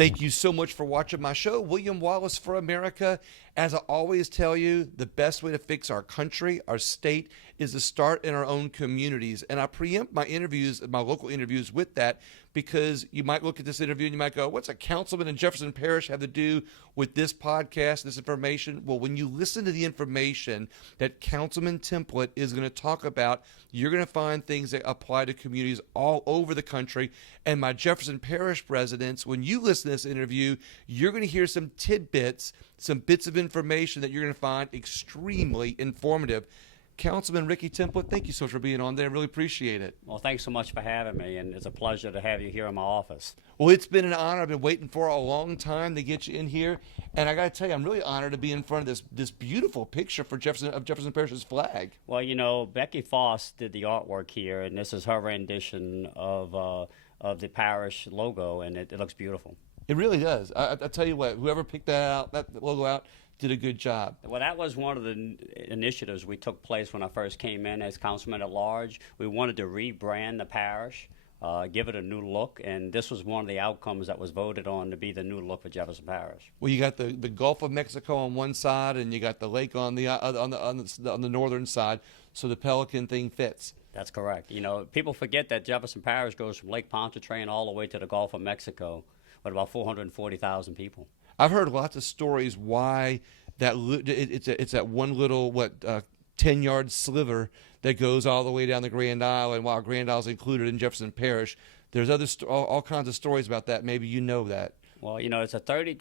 Thank you so much for watching my show, William Wallace for America. As I always tell you, the best way to fix our country, our state, is to start in our own communities. And I preempt my interviews, my local interviews, with that, because you might look at this interview and you might go, what's a councilman in Jefferson Parish have to do with this podcast, this information? Well, when you listen to the information that Councilman Templet is going to talk about, you're going to find things that apply to communities all over the country. And my Jefferson Parish residents, when you listen to this interview, you're going to hear some tidbits, some bits of information that you're going to find extremely informative. Councilman Ricky Templet, thank you so much for being on there. I really appreciate it. Well, thanks so much for having me, and it's a pleasure to have you here in my office. Well, it's been an honor. I've been waiting for a long time to get you in here, and I got to tell you, I'm really honored to be in front of this beautiful picture for Jefferson Parish's flag. Well, you know, Becky Foss did the artwork here, and this is her rendition of the parish logo, and it looks beautiful. It really does. I tell you what, whoever picked that logo out, did a good job. Well, that was one of the initiatives we took place when I first came in as councilman at large. We wanted to rebrand the parish, give it a new look, and this was one of the outcomes that was voted on to be the new look for Jefferson Parish. Well, you got the Gulf of Mexico on one side, and you got the lake on the northern side, so the Pelican thing fits. That's correct. You know, people forget that Jefferson Parish goes from Lake Pontchartrain all the way to the Gulf of Mexico with about 440,000 people. I've heard lots of stories why it's that one little 10-yard sliver that goes all the way down the Grand Isle, and while Grand Isle is included in Jefferson Parish, there's all kinds of stories about that. Maybe you know that. Well, you know, it's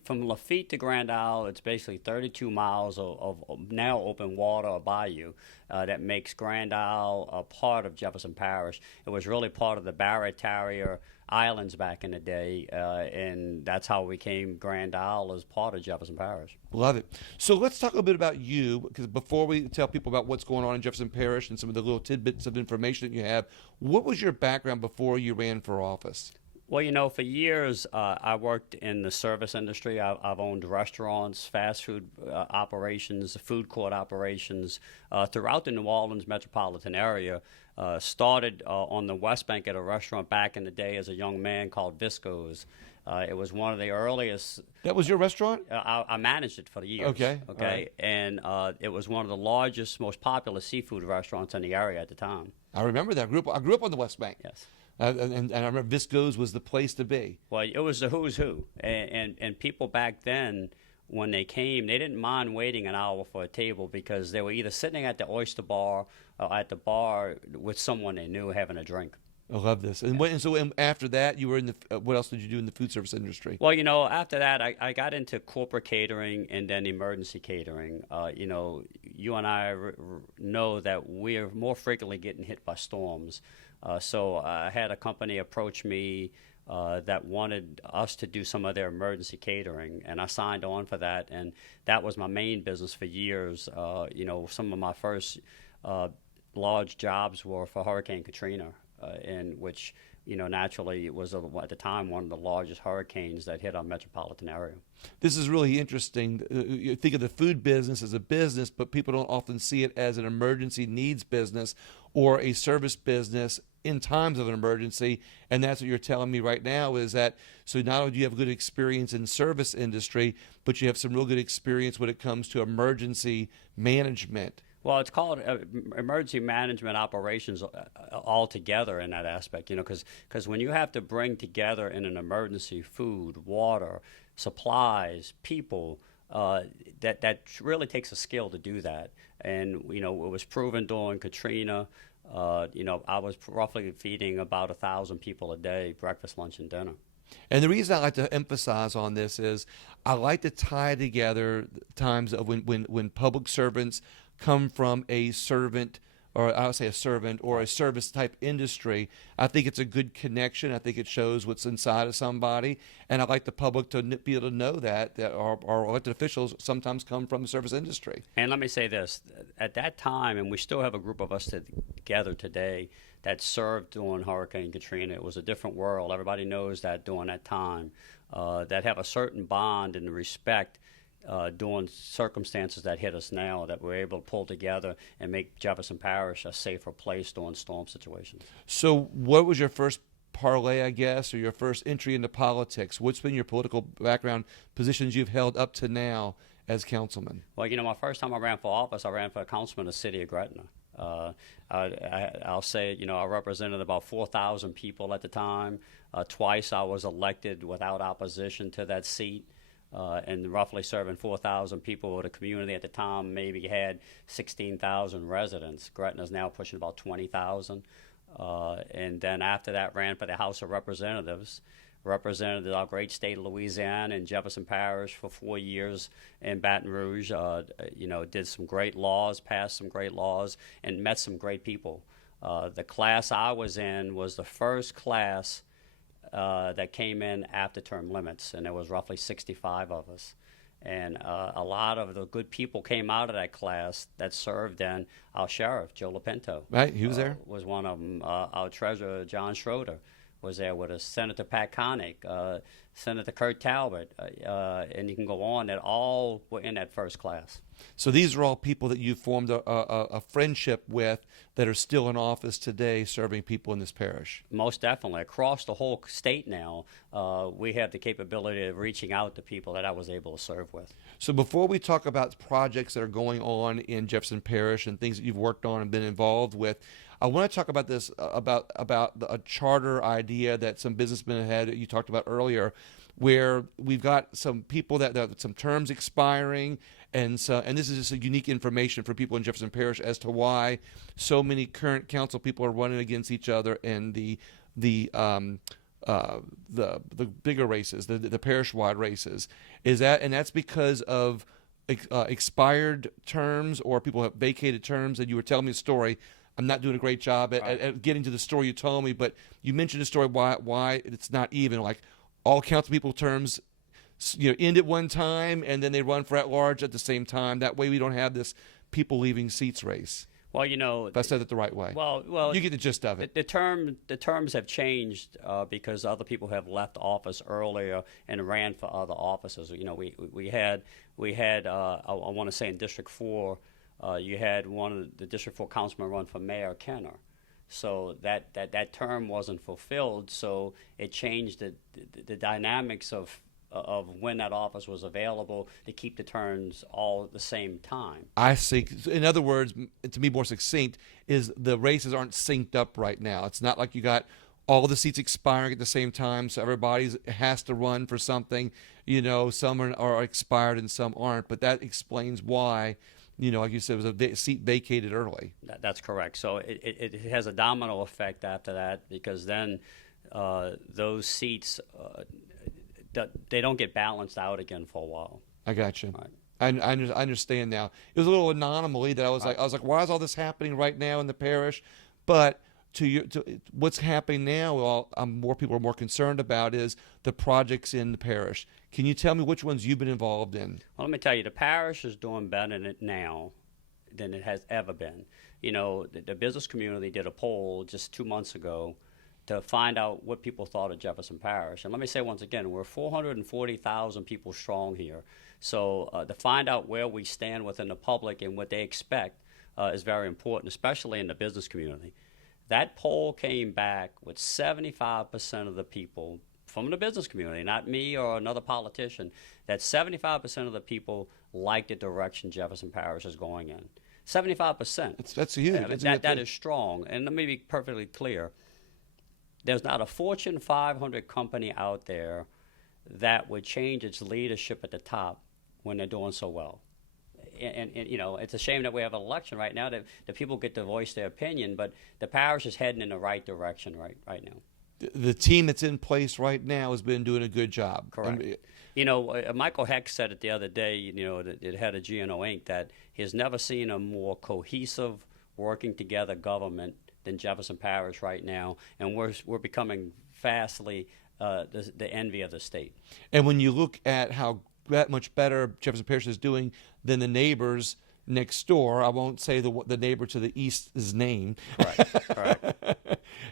from Lafitte to Grand Isle. It's basically 32 miles of now open water or bayou that makes Grand Isle a part of Jefferson Parish. It was really part of the Barrett Terrier Islands back in the day, and that's how we came Grand Isle as part of Jefferson Parish. Love it. So let's talk a bit about you, because before we tell people about what's going on in Jefferson Parish and some of the little tidbits of information that you have, what was your background before you ran for office? Well, you know, for years I worked in the service industry. I've owned restaurants, fast food operations, food court operations throughout the New Orleans metropolitan area. Started on the West Bank at a restaurant back in the day as a young man called Visco's. It was one of the earliest. That was your restaurant? I managed it for years. Okay. Right. And it was one of the largest, most popular seafood restaurants in the area at the time. I remember that. I grew up on the West Bank. Yes. And I remember Visco's was the place to be. Well, it was the who's who. And people back then, when they came, they didn't mind waiting an hour for a table because they were either sitting at the oyster bar or at the bar with someone they knew having a drink. I love this. And so after that, you were in the. What else did you do in the food service industry? Well, you know, after that, I got into corporate catering and then emergency catering. You know, you and I know that we are more frequently getting hit by storms. So I had a company approach me that wanted us to do some of their emergency catering, and I signed on for that, and that was my main business for years. You know, some of my first large jobs were for Hurricane Katrina, in which, you know, naturally it was at the time one of the largest hurricanes that hit our metropolitan area. This is really interesting. You think of the food business as a business, but people don't often see it as an emergency needs business or a service business in times of an emergency. And that's what you're telling me right now, is that so not only do you have good experience in service industry, but you have some real good experience when it comes to emergency management. Well, it's called emergency management operations altogether in that aspect, you know, because when you have to bring together in an emergency food, water, supplies, people, that really takes a skill to do that. And, you know, it was proven during Katrina. You know, I was roughly feeding about 1,000 people a day, breakfast, lunch, and dinner. And the reason I like to emphasize on this is I like to tie together times of when public servants come from a servant, or I would say a servant, or a service type industry. I think it's a good connection. I think it shows what's inside of somebody, and I like the public to be able to know that our elected officials sometimes come from the service industry. And let me say this, at that time, and we still have a group of us together today that served during Hurricane Katrina. It was a different world. Everybody knows that during that time, that have a certain bond and respect during circumstances that hit us now, that we're able to pull together and make Jefferson Parish a safer place during storm situations. So what was your first parlay, I guess, or your first entry into politics? What's been your political background, positions you've held up to now as councilman? Well, my first time I ran for office, I ran for a councilman in the city of Gretna. I'll say, I represented about 4,000 people at the time. Twice I was elected without opposition to that seat. And roughly serving 4,000 people with a community at the time maybe had 16,000 residents. Gretna's now pushing about 20,000. And then after that ran for the House of Representatives, represented our great state of Louisiana and Jefferson Parish for 4 years in Baton Rouge. Did some great laws, passed some great laws, and met some great people. The class I was in was the first class that came in after term limits, and there was roughly 65 of us. And a lot of the good people came out of that class that served then. Our sheriff, Joe LaPinto. Right, he was there. Was one of them. Our treasurer, John Schroeder, was there with us. Senator Pat Connick, Senator Kurt Talbot, and you can go on, that all were in that first class. So these are all people that you formed a friendship with that are still in office today serving people in this parish? Most definitely. Across the whole state now, we have the capability of reaching out to people that I was able to serve with. So before we talk about projects that are going on in Jefferson Parish and things that you've worked on and been involved with, I want to talk about this, about a charter idea that some businessmen had that you talked about earlier, where we've got some people that some terms expiring, and this is just a unique information for people in Jefferson Parish as to why so many current council people are running against each other in the bigger races, the parish-wide races. And that's because of expired terms, or people have vacated terms. And you were telling me a story. I'm not doing a great job at getting to the story you told me, but you mentioned a story why it's not even. Like, all council people terms end at one time, and then they run for at-large at the same time. That way we don't have this people leaving seats race. Well, if I said it the right way. Well, you get the gist of it. The terms have changed because other people have left office earlier and ran for other offices. We had I want to say in District 4, you had one of the District 4 councilmen run for Mayor Kenner. So that term wasn't fulfilled, so it changed the dynamics of when that office was available to keep the terms all at the same time. I see. In other words, to be more succinct, is the races aren't synced up right now. It's not like you got all the seats expiring at the same time, so everybody has to run for something. Some are expired and some aren't, but that explains why. Like you said, it was a seat vacated early. That's correct. So it has a domino effect after that, because then those seats, they don't get balanced out again for a while. I got you. Right. I understand now. It was a little anomaly that I was like, why is all this happening right now in the parish? But to what's happening now, more people are more concerned about is the projects in the parish. Can you tell me which ones you've been involved in? Well, let me tell you, the parish is doing better in it now than it has ever been. The business community did a poll just 2 months ago to find out what people thought of Jefferson Parish. And let me say once again, we're 440,000 people strong here. So to find out where we stand within the public and what they expect is very important, especially in the business community. That poll came back with 75% of the people from the business community, not me or another politician, that 75% of the people like the direction Jefferson Parish is going in. 75%. That's huge. That is strong. And let me be perfectly clear. There's not a Fortune 500 company out there that would change its leadership at the top when they're doing so well. And it's a shame that we have an election right now that the people get to voice their opinion, but the parish is heading in the right direction right now. The team that's in place right now has been doing a good job. Correct. Michael Heck said it the other day, it had a GNO Inc., that he has never seen a more cohesive, working together government than Jefferson Parish right now, and we're becoming fastly the envy of the state. And when you look at how that much better Jefferson Parish is doing than the neighbors next door, I won't say the neighbor to the east's name. Right.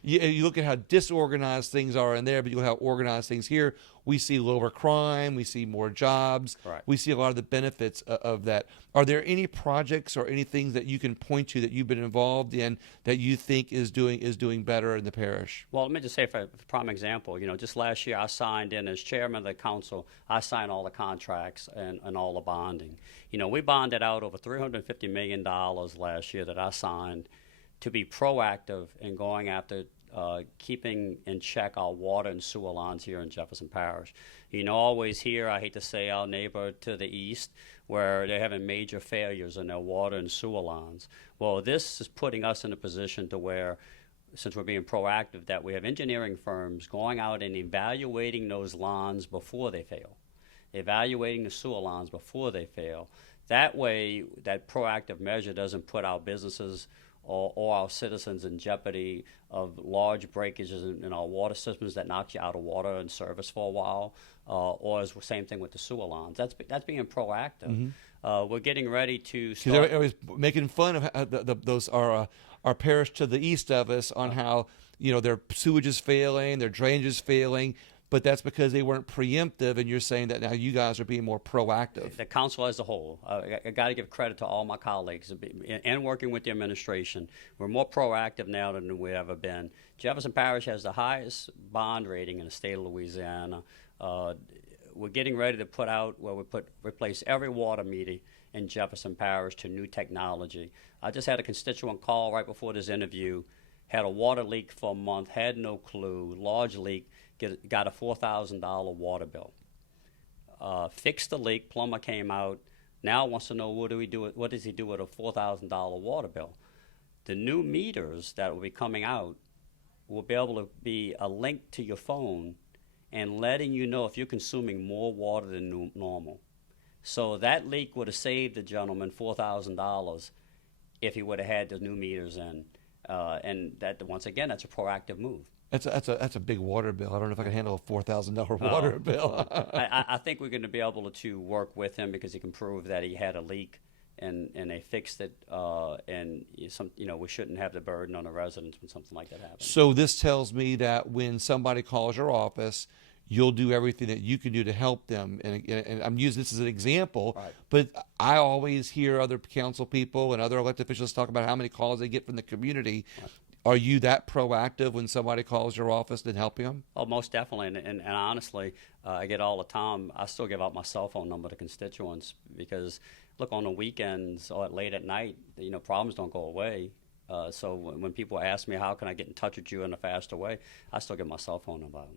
you look at how disorganized things are in there, but you look at how organized things here. We see lower crime, we see more jobs, Right. we see a lot of the benefits of that. Are there any projects or any things that you can point to that you've been involved in that you think is doing better in the parish? Well, let me just say, for a prime example, just last year I signed in as chairman of the council. I signed all the contracts and all the bonding. We bonded out over $350 million last year that I signed to be proactive in going after keeping in check our water and sewer lines here in Jefferson Parish. Always here, I hate to say, our neighbor to the east, where they're having major failures in their water and sewer lines. Well, this is putting us in a position to where, since we're being proactive, that we have engineering firms going out and evaluating those lines before they fail, evaluating the sewer lines before they fail. That way, that proactive measure doesn't put our businesses or our citizens in jeopardy of large breakages in our water systems that knock you out of water and service for a while, or is the same thing with the sewer lines. That's being proactive. We're getting ready to start. They're always making fun of how those are our parish to the east of us on how their sewage is failing, their drainage is failing. But that's because they weren't preemptive, and you're saying that now you guys are being more proactive. The council as a whole, I got to give credit to all my colleagues and working with the administration. We're more proactive now than we've ever been. Jefferson Parish has the highest bond rating in the state of Louisiana. We're getting ready to put out where replace every water meter in Jefferson Parish to new technology. I just had a constituent call right before this interview, had a water leak for a month, had no clue, large leak. Got a $4,000 water bill. Fixed the leak. Plumber came out. Now wants to know what does he do with a $4,000 water bill? The new meters that will be coming out will be able to be a link to your phone and letting you know if you're consuming more water than normal. So that leak would have saved the gentleman $4,000 if he would have had the new meters in. And that, once again, that's a proactive move. That's a big water bill. I don't know if I can handle a $4,000 water bill. I think we're going to be able to work with him because he can prove that he had a leak and they fixed it. And we shouldn't have the burden on the residents when something like that happens. So this tells me that when somebody calls your office, you'll do everything that you can do to help them. And I'm using this as an example, Right. But I always hear other council people and other elected officials talk about how many calls they get from the community. Right. Are you that proactive when somebody calls your office and helping them? Oh, most definitely. And honestly, I get all the time. I still give out my cell phone number to constituents because, look, on the weekends or late at night, problems don't go away. So when people ask me how can I get in touch with you in a faster way, I still give my cell phone number out.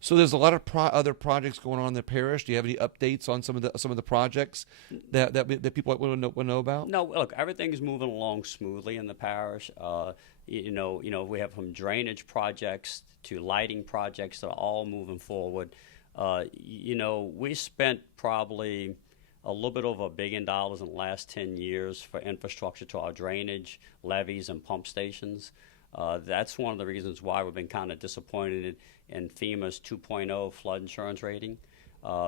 So there's a lot of other projects going on in the parish. Do you have any updates on some of the projects that people want to know about? No, look, everything's moving along smoothly in the parish. We have from drainage projects to lighting projects that are all moving forward. We spent probably a little bit over $1 billion in the last 10 years for infrastructure to our drainage, levees, and pump stations. That's one of the reasons why we've been kind of disappointed in FEMA's 2.0 flood insurance rating,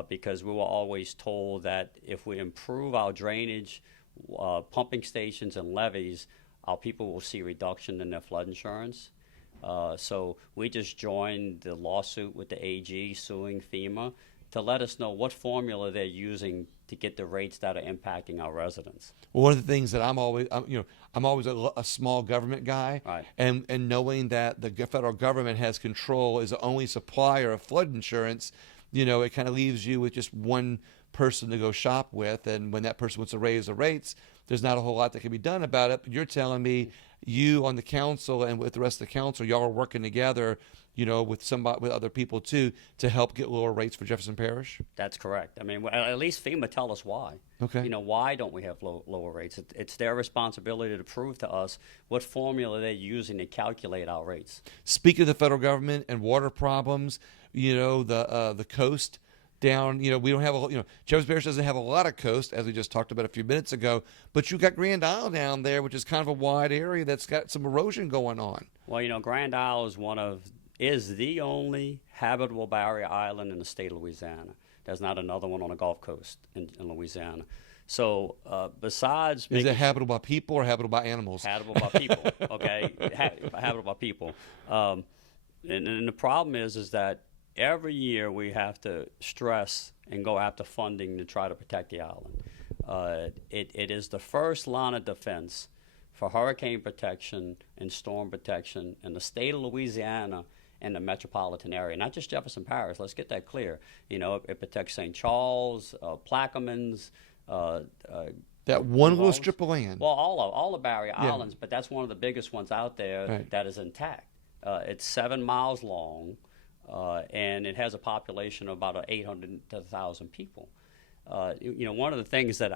because we were always told that if we improve our drainage, pumping stations, and levees, our people will see a reduction in their flood insurance. So we just joined the lawsuit with the AG suing FEMA to let us know what formula they're using to get the rates that are impacting our residents. Well, one of the things that I'm always a small government guy, Right. and knowing that the federal government has control is the only supplier of flood insurance, it kind of leaves you with just one person to go shop with, and when that person wants to raise the rates, there's not a whole lot that can be done about it. But you're telling me you on the council and with the rest of the council, y'all are working together, with other people too, to help get lower rates for Jefferson Parish? That's correct. I mean, at least FEMA tell us why. Okay. Why don't we have lower rates? It's their responsibility to prove to us what formula they're using to calculate our rates. Speaking of the federal government and water problems, the coast down, we don't have Jefferson Parish doesn't have a lot of coast, as we just talked about a few minutes ago, but you got Grand Isle down there, which is kind of a wide area that's got some erosion going on. Well, Grand Isle is the only habitable barrier island in the state of Louisiana. There's not another one on the Gulf Coast in Louisiana. So besides Is it habitable by people or habitable by animals? habitable by people, okay, habitable by people. And the problem is that every year we have to stress and go after funding to try to protect the island. It is the first line of defense for hurricane protection and storm protection in the state of Louisiana and the metropolitan area, not just Jefferson Parish. Let's get that clear. You know, it protects St. Charles, Plaquemines. That one little strip of land. Well, all the barrier islands, but that's one of the biggest ones out there that is intact. It's 7 miles long, and it has a population of about 800 to 1,000 people. You know, one of the things that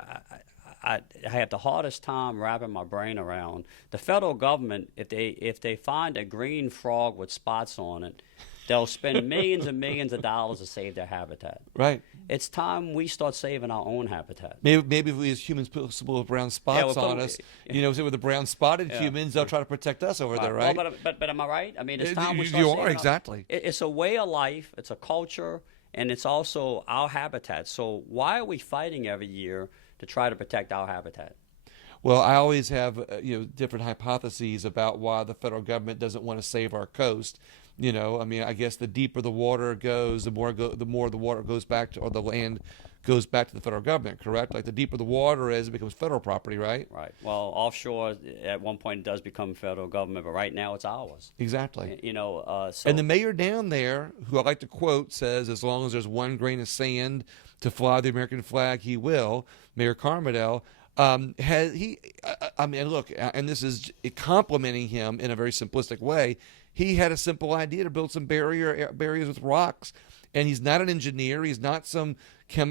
I have the hardest time wrapping my brain around, the federal government, if they find a green frog with spots on it, they'll spend millions and millions of dollars to save their habitat. Right. It's time we start saving our own habitat. Maybe if we as humans put some little brown spots on us, you know, say with the brown spotted humans, they'll try to protect us over there, right? Well, but am I right? I mean, it's time we start You saving are, exactly. It's a way of life, it's a culture, and it's also our habitat. So why are we fighting every year to try to protect our habitat? Well, I always have different hypotheses about why the federal government doesn't want to save our coast. You know, I mean, I guess the deeper the water goes, the more the water goes back to, or the land goes back to the federal government, correct? Like the deeper the water is, it becomes federal property, right? Right. Well, offshore at one point it does become federal government, but right now it's ours. Exactly. You know, and the mayor down there, who I like to quote, says, as long as there's one grain of sand to fly the American flag, he will. Mayor Carmodel. I mean, look, and this is complimenting him in a very simplistic way. He had a simple idea to build some barriers with rocks, and he's not an engineer. He's not some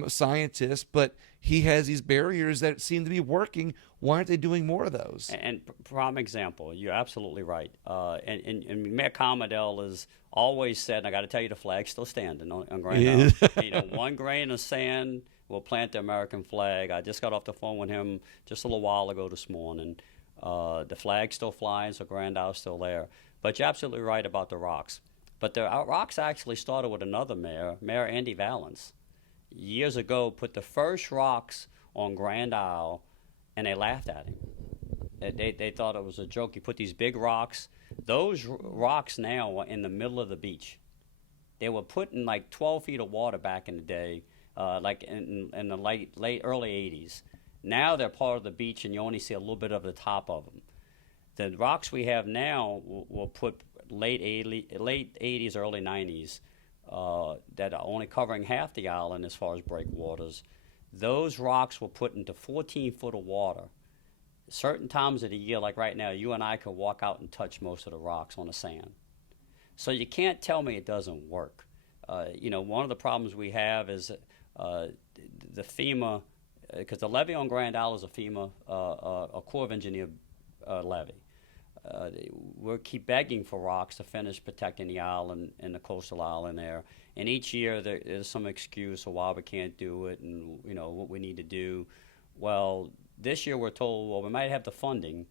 scientist, but he has these barriers that seem to be working. Why aren't they doing more of those? And prime example, you're absolutely right. And Mayor Carmodel has always said, and I got to tell you, the flag's still standing on Grand Island. You know, 1 grain of sand will plant the American flag. I just got off the phone with him just a little while ago this morning. The flag's still flying, so Grand Isle's still there. But you're absolutely right about the rocks. But the rocks actually started with another mayor, Mayor Andy Valance. Years ago, put the first rocks on Grand Isle, and they laughed at him. They thought it was a joke. He put these big rocks. Those rocks now are in the middle of the beach. They were put in like 12 feet of water back in the day, like in the early 80s. Now they're part of the beach, and you only see a little bit of the top of them. The rocks we have now were put late 80s, early 90s, that are only covering half the island as far as breakwaters. Those rocks were put into 14 foot of water. Certain times of the year, like right now, you and I could walk out and touch most of the rocks on the sand. So you can't tell me it doesn't work. You know, one of the problems we have is the FEMA, because the levee on Grand Isle is a FEMA, a Corps of Engineer levee. We'll keep begging for rocks to finish protecting the island and the coastal island there. And each year there's some excuse of why we can't do it and, you know, what we need to do. Well, this year we're told, well, we might have the funding,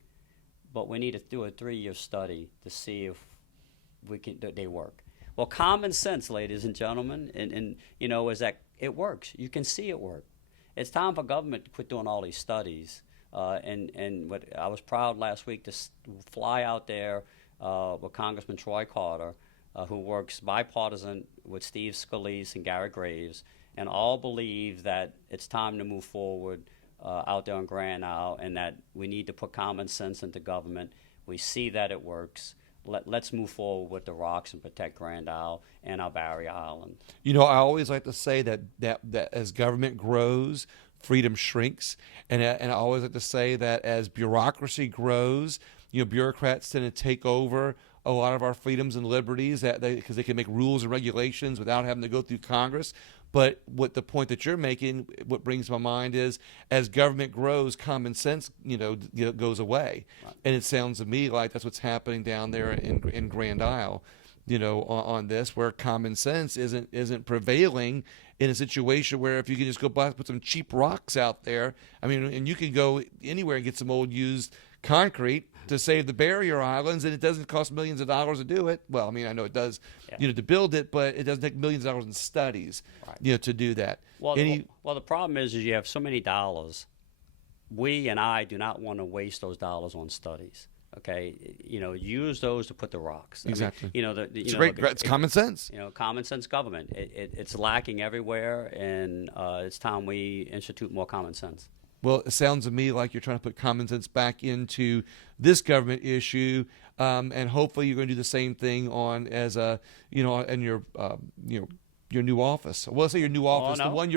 but we need to do a 3-year study to see if they work. Well, common sense, ladies and gentlemen, and you know, is that it works. You can see it work. It's time for government to quit doing all these studies. And what I was proud last week to fly out there with Congressman Troy Carter, who works bipartisan with Steve Scalise and Garrett Graves, and all believe that it's time to move forward out there on Grand Isle, and that we need to put common sense into government. We see that it works. Let's move forward with the rocks and protect Grand Isle and our barrier island. You know, I always like to say that as government grows, freedom shrinks, and I always like to say that as bureaucracy grows, you know, bureaucrats tend to take over a lot of our freedoms and liberties because they can make rules and regulations without having to go through Congress. But what the point that you're making, what brings to my mind is, as government grows, common sense, goes away. Right. And it sounds to me like that's what's happening down there in Grand Isle, on this, where common sense isn't prevailing in a situation where if you can just go buy, put some cheap rocks out there, I mean, and you can go anywhere and get some old used concrete to save the barrier islands, and it doesn't cost millions of dollars to do it. Well, I mean, I know it does, to build it, but it doesn't take millions of dollars in studies, to do that. Well, the problem is you have so many dollars. We and I do not want to waste those dollars on studies. Okay, use those to put the rocks. Exactly. I mean, It's great. It's common sense. Common sense government. It's lacking everywhere, and it's time we institute more common sense. Well, it sounds to me like you're trying to put common sense back into this government issue, and hopefully you're going to do the same thing in your new office. Well, let's say your new office, no. the one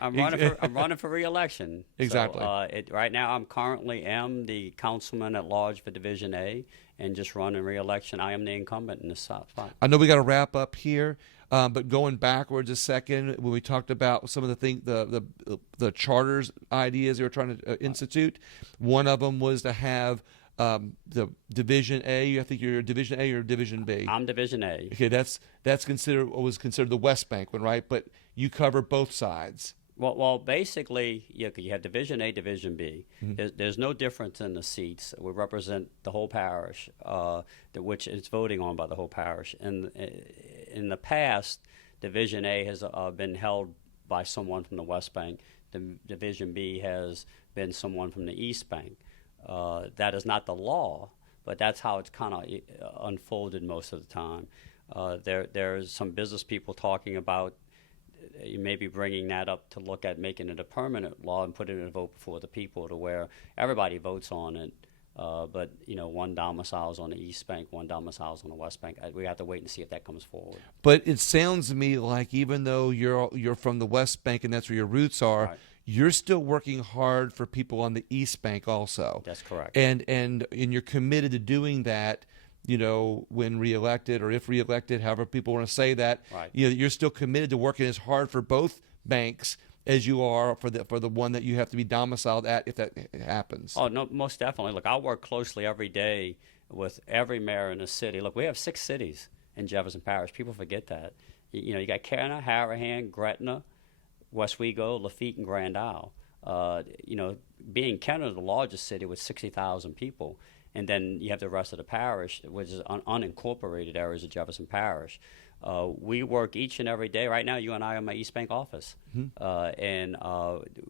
I'm running for re-election. Exactly. So, right now, I'm currently the councilman at large for Division A, and just running re-election. I am the incumbent in this spot. I know we got to wrap up here. But going backwards a second, when we talked about some of the charters ideas they were trying to institute, one of them was to have the Division A. I think you're Division A or Division B. I'm Division A. Okay, that's was considered the West Bank one, right? But you cover both sides. Well, basically, you have Division A, Division B. Mm-hmm. There's no difference in the seats. We represent the whole parish, which is voting on by the whole parish. And in the past, Division A has been held by someone from the West Bank. Division B has been someone from the East Bank. That is not the law, but that's how it's kind of unfolded most of the time. There's some business people talking about you may be bringing that up to look at making it a permanent law and putting it in a vote before the people to where everybody votes on it. But one domiciles on the East Bank, one domiciles on the West Bank. We have to wait and see if that comes forward. But it sounds to me like even though you're from the West Bank and that's where your roots are, right, you're still working hard for people on the East Bank also. That's correct. And you're committed to doing that. When reelected or if reelected, however people want to say that, right, you're still committed to working as hard for both banks as you are for the one that you have to be domiciled at if that happens. Oh, no, most definitely. Look, I work closely every day with every mayor in the city. Look, we have 6 cities in Jefferson Parish. People forget that. You got Kenner, Harahan, Gretna, Westwego, Lafitte, and Grand Isle. Being Kenner, the largest city with 60,000 people. And then you have the rest of the parish, which is unincorporated areas of Jefferson Parish. We work each and every day. Right now, you and I are in my East Bank office. Mm-hmm. And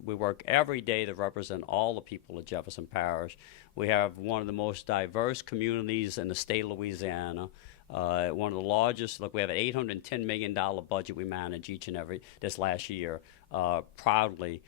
we work every day to represent all the people of Jefferson Parish. We have one of the most diverse communities in the state of Louisiana. One of the largest. Look, we have an $810 million budget we manage each and every this last year, proudly,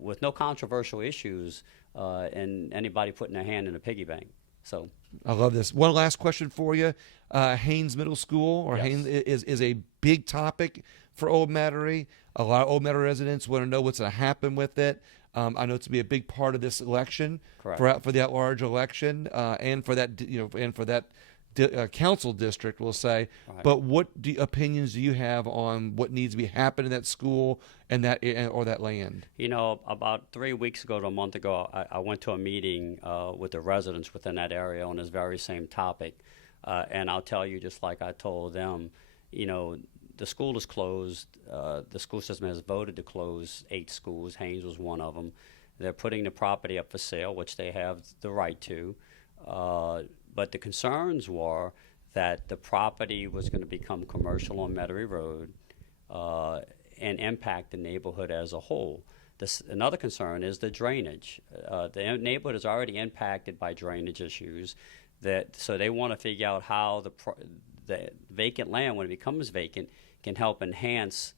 with no controversial issues and anybody putting their hand in a piggy bank. So I love this. One last question for you. Haynes Middle School or yes, Haynes is a big topic for Old Metairie. A lot of Old Metairie residents want to know what's going to happen with it. I know it's to be a big part of this election, correct, for the at-large election, and for that council district, we'll say. Right. But what opinions do you have on what needs to be happening in that school and that land? About 3 weeks ago to a month ago, I went to a meeting with the residents within that area on this very same topic. And I'll tell you, just like I told them, the school is closed. The school system has voted to close 8 schools. Haynes was one of them. They're putting the property up for sale, which they have the right to. But the concerns were that the property was going to become commercial on Metairie Road and impact the neighborhood as a whole. Another concern is the drainage. The neighborhood is already impacted by drainage issues, so they want to figure out how the vacant land, when it becomes vacant, can help enhance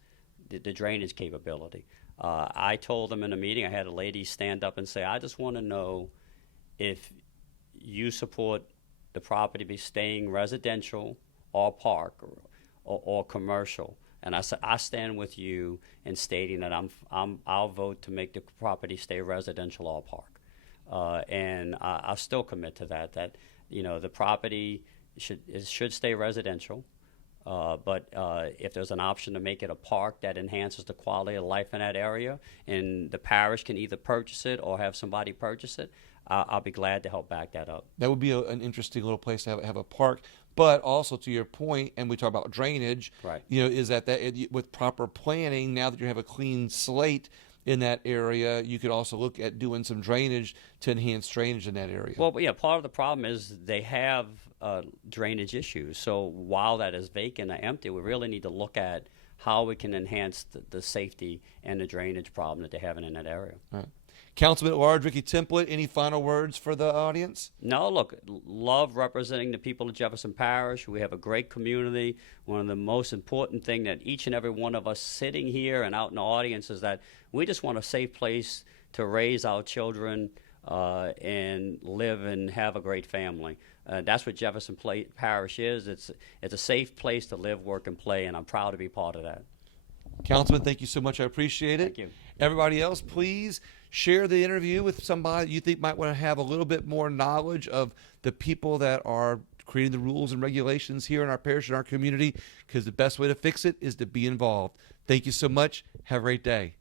the drainage capability. I told them in a meeting, I had a lady stand up and say, I just want to know if you support the property be staying residential or park or commercial. And I said, I stand with you in stating that I'll vote to make the property stay residential or park. And I'll still commit to that the property should stay residential. But if there's an option to make it a park that enhances the quality of life in that area, and the parish can either purchase it or have somebody purchase it, I'll be glad to help back that up. That would be an interesting little place to have a park. But also to your point, and we talk about drainage, right, is that with proper planning, now that you have a clean slate, in that area, you could also look at doing some drainage to enhance drainage in that area. Well, yeah, part of the problem is they have drainage issues. So while that is vacant or empty, we really need to look at how we can enhance the safety and the drainage problem that they're having in that area. All right. Councilman at Large Ricky Templet, any final words for the audience? No, look, love representing the people of Jefferson Parish. We have a great community. One of the most important thing that each and every one of us sitting here and out in the audience is that we just want a safe place to raise our children and live and have a great family. That's what Jefferson Parish is. It's a safe place to live, work, and play, and I'm proud to be part of that. Councilman, thank you so much. I appreciate it. Thank you. Everybody else, please share the interview with somebody you think might want to have a little bit more knowledge of the people that are creating the rules and regulations here in our parish and our community, because the best way to fix it is to be involved. Thank you so much. Have a great day.